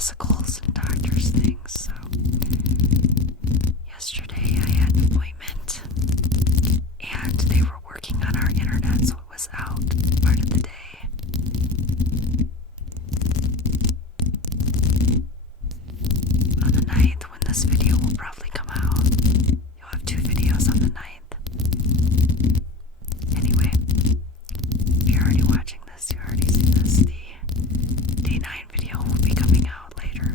physicals and doctor's things. So yesterday I had an appointment and they were working on our internet, so it was out part of the day. On the 9th, when this video will probably come out, you'll have 2 videos on the 9th. Anyway, if you're already watching this, you already see this. The day 9 video will be coming out later.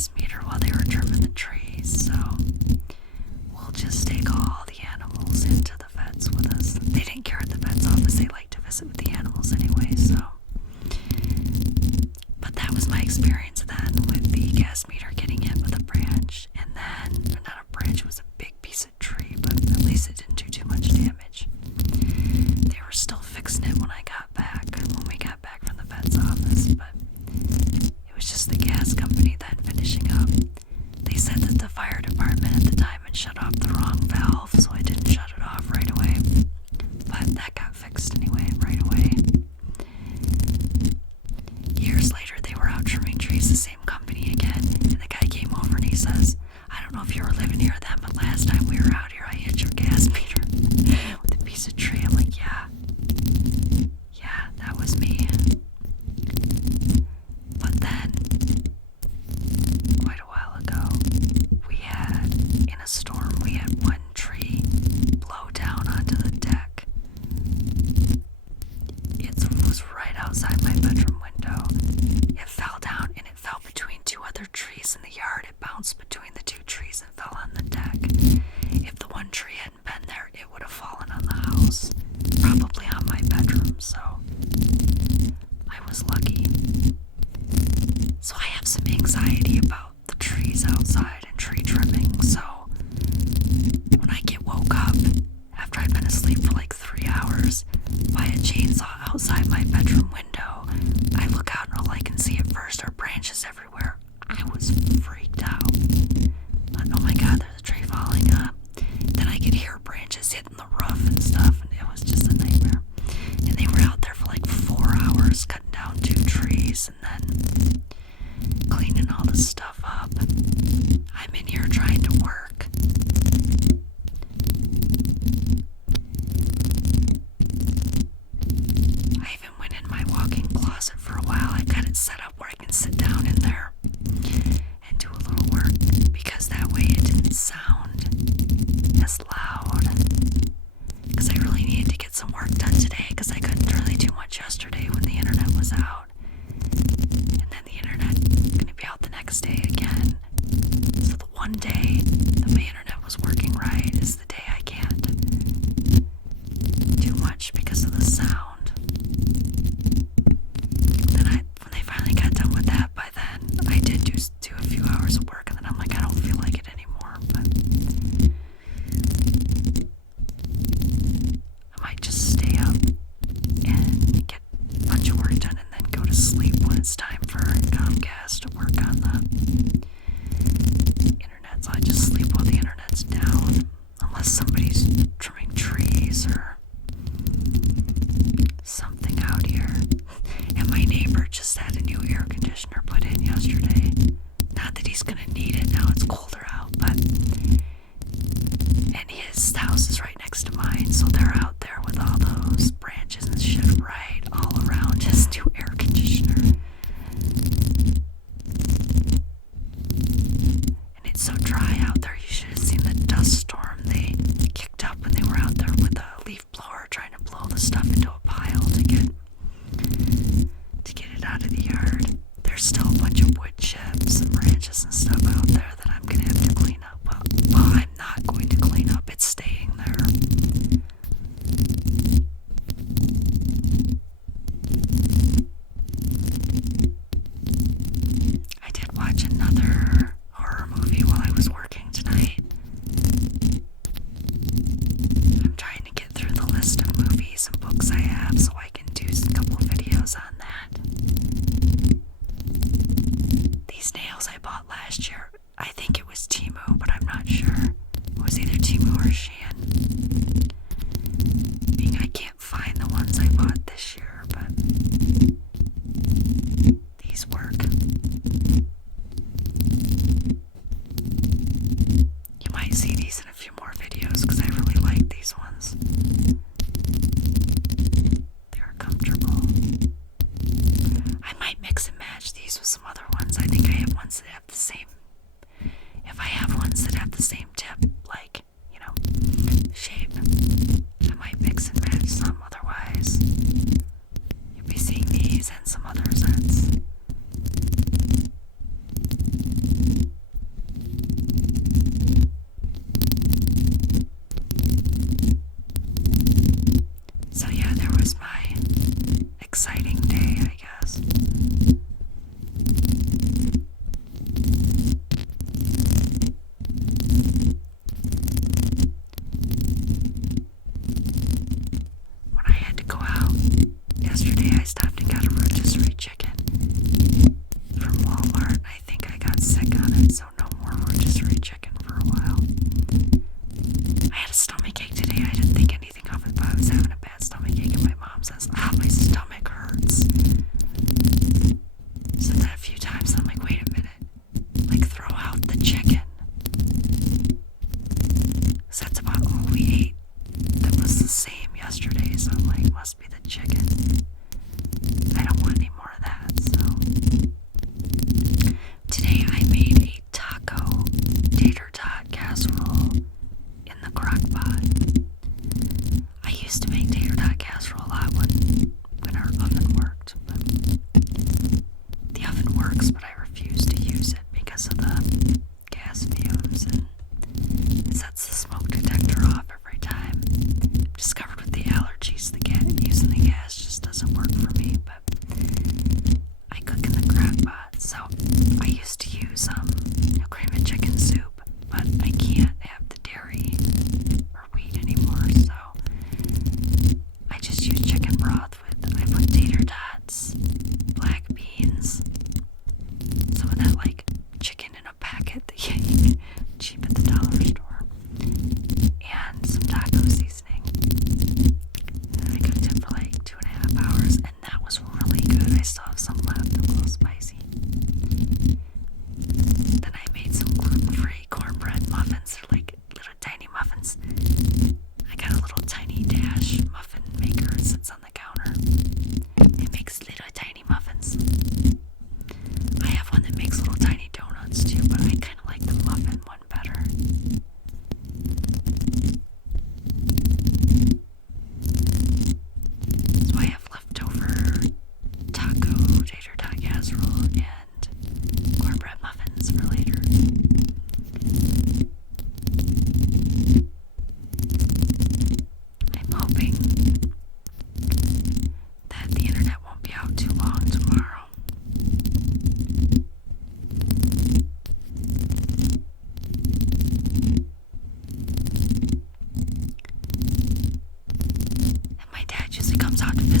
gas meter while they were trimming the trees, so we'll just take all the animals into the vet's with us. They didn't care at the vet's office, they like to visit with the animals anyway, so. But that was my experience then with the gas meter getting hit with a branch, and then, not a branch, it was a big piece of tree, but at least it didn't do too much damage. They were still fixing it when we got back from the vet's office, but it was just the gas company then finishing up. They said that the fire department at the time had shut off the wrong valve, so I didn't shut it off right away. But that got fixed anyway, right away. Years later, they were out trimming trees, the same company again, and the guy came over and he says, I don't know if you were living here then, but last time we were out here, I hit your gas meter with a piece of tree. I'm like, yeah, that was me. But then, quite a while ago, in a storm, we had one tree blow down onto the deck. It was right outside my bedroom window. It fell down and it fell between two other trees in the yard. It bounced between the two trees and fell on the deck. If the one tree hadn't been there, it would have fallen on the house, probably on my bedroom, so I was lucky. So I have some anxiety about the trees outside and tree trimming, so when I get woke up after I've been asleep for like 3 hours by a chainsaw outside my bedroom window, I look out and all I can see at first are branches everywhere. I was freaked out. But, oh my god, there's a tree falling up. Then I could hear branches hitting the roof and stuff, and it was just a nightmare. And they were out there for like 4 hours cutting down 2 trees and then cleaning all the stuff up. I'm in here trying to work. I even went in my walk-in closet for a while. I got it set up where I can sit down in there and do a little work, because that way it didn't sound as loud. Because I really needed to get some work done today, because I couldn't really do much yesterday when the internet was out. And then the internet is going to be out the next day again. So the one day that my internet was working right is the day I can't do much because of the sound. When they finally got done with that, by then I did do a few hours of work, and then I'm like, I don't feel like it anymore, but I might just stay up and get a bunch of work done and then go to sleep when it's time for Comcast to work on the internet. So I just sleep while the internet's down, unless somebody's trimming trees or something out here. And my neighbor just had a new air conditioner put in yesterday. Not that he's gonna need it now, it's colder out, but and his house is right next to mine, so they're out there with all those branches and shit right all around his new air conditioner. And it's so dry out there, you should have seen the dust storm they kicked up when they were out there with a leaf blower trying to blow the stuff into a pile to get it out of the yard. There's still a bunch of wood chips and branches and stuff out there that I'm gonna have to clean up. Well, I'm not going to clean up, it's staying there. I did watch another horror movie while I was working tonight. I'm trying to get through the list of movies and books I have so I can do a couple videos on that. These nails I bought last year, I think it was Temu, but I'm not sure. It was either Temu or Shein. Being I can't find the ones I bought this year, but these work. You might see these in a few more videos because I really like these ones. They're comfortable. I might mix and match these with some other ones. I think I have ones that have the same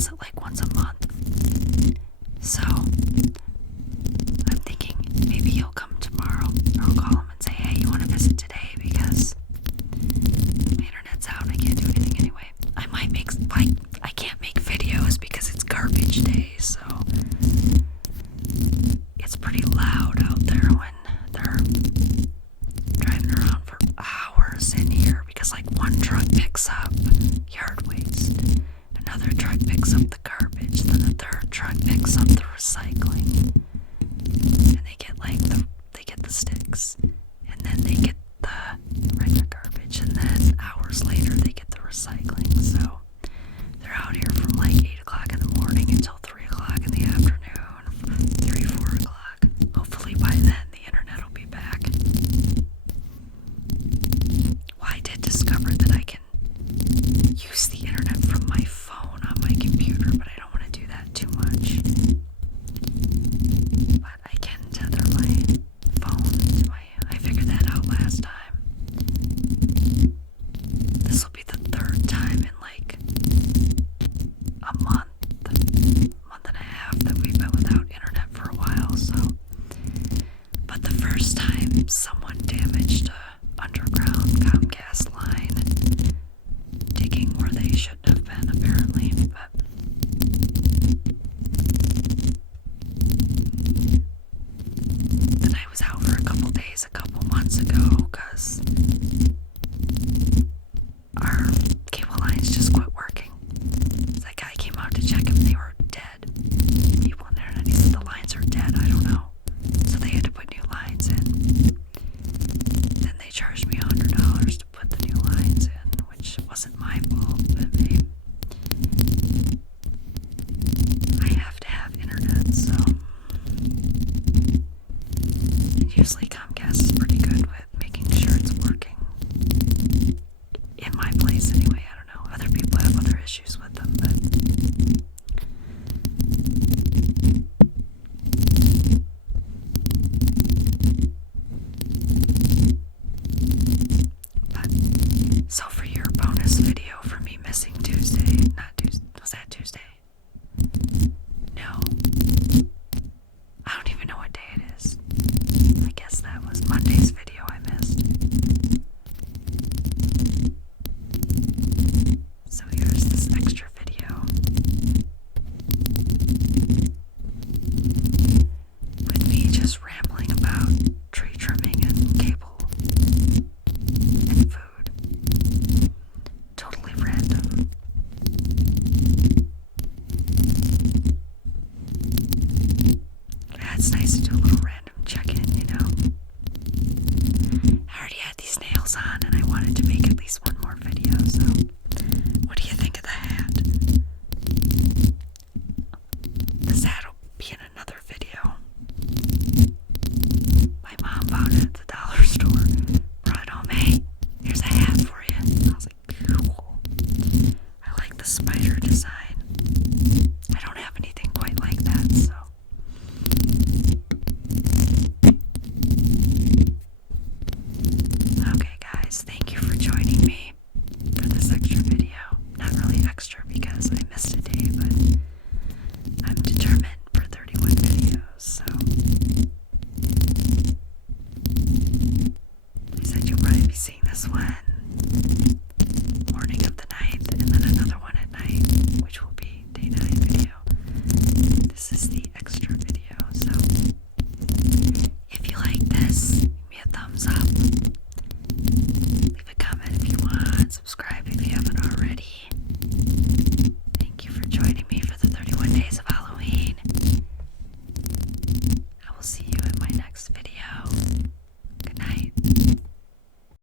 visit like once a month. So I'm thinking maybe he'll come tomorrow, or I'll call him and say, hey, you want to visit today because my internet's out and I can't do anything anyway. I might make, like, I can't make videos because it's garbage day, so it's pretty loud out there when they're driving around for hours in here, because like one truck picks up yard waste, another truck picks up the garbage, then a third truck picks up the recycling, and they get like they get the sticks, and then they get the regular garbage, and then hours later they get the recycling. So they're out here from like 8 o'clock in the morning until 3 o'clock in the afternoon, 3, 4 o'clock. Hopefully by then the internet will be back. Well, I did discover that I can use the internet from my phone on my computer, but I don't want to do that too much. But I can tether my phone to I figured that out last time. This will be the third time in like a month and a half that we've been without internet for a while, so. But the first time someone damaged a underground Comcast line, digging where they shouldn't have been apparently, but then I was out for a couple days a couple months ago because our cable lines just quit working. That guy came out to check if they were dead. People in there, and he said the lines are dead. I don't know. So they had to put new lines in. Then they charged me $100 to put the new lines in, which wasn't my fault, but I have to have internet, so. And usually Comcast is pretty good with making sure it's working. In my place anyway, I don't know. Other people have other issues with them, but so for your bonus video for me missing Tuesday, not Tuesday, was that Tuesday? No. I don't even know what day it is. I guess that was Monday's video.